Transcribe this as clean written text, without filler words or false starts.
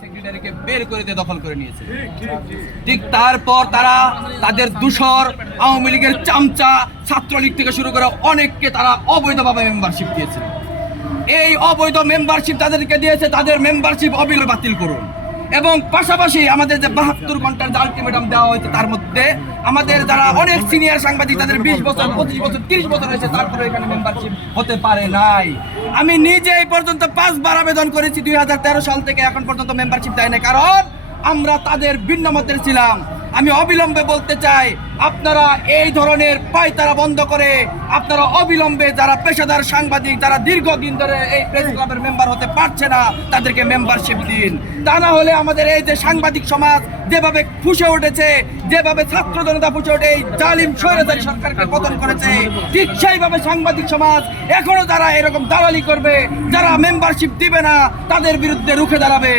সেক্রেটারিকে বের করে দিয়ে দখল করে নিয়েছে। ঠিক তারপর তারা তাদের দূষর আওয়ামী লীগের চামচা ছাত্রলীগ থেকে শুরু করে অনেককে তারা অবৈধভাবে মেম্বারশিপ দিয়েছে। এই অবৈধ মেম্বারশিপ তাদেরকে দিয়েছে, তাদের মেম্বারশিপ অবিলম্বে বাতিল করুন। এবং পাশাপাশি আমাদের যে 72 ঘন্টার যে আলটিমেটাম দেওয়া হয়েছে তার মধ্যে আমাদের যারা অনেক সিনিয়র সাংবাদিক তাদের 20 বছর 25 বছর 30 বছর হয়েছে, তারপরে এখানে মেম্বারশিপ হতে পারে নাই। আমি নিজে এই পর্যন্ত 5 বার আবেদন করেছি 2013 সাল থেকে এখন পর্যন্ত মেম্বারশিপ দেয় না, কারণ আমরা তাদের ভিন্ন মতের ছিলাম। আমি অবিলম্বে বলতে চাই, আপনারা এই ধরনের পায়তারা বন্ধ করে আপনারা অবিলম্বে যারা পেশাদার সাংবাদিক যারা দীর্ঘদিন ধরে এই প্রেস ক্লাবের মেম্বার হতে পারছে না তাদেরকে মেম্বারশিপ দিন। তা না হলে আমাদের এই যে সাংবাদিক সমাজ যেভাবে ফুসে উঠেছে, যেভাবে ছাত্র জনতা ফুসে উঠে এই জালিম স্বৈরাচারী সরকারকে পতন করেছে, ঠিক সেইভাবে সাংবাদিক সমাজ এখনো যারা এরকম দালালি করবে, যারা মেম্বারশিপ দিবে না, তাদের বিরুদ্ধে রুখে দাঁড়াবে।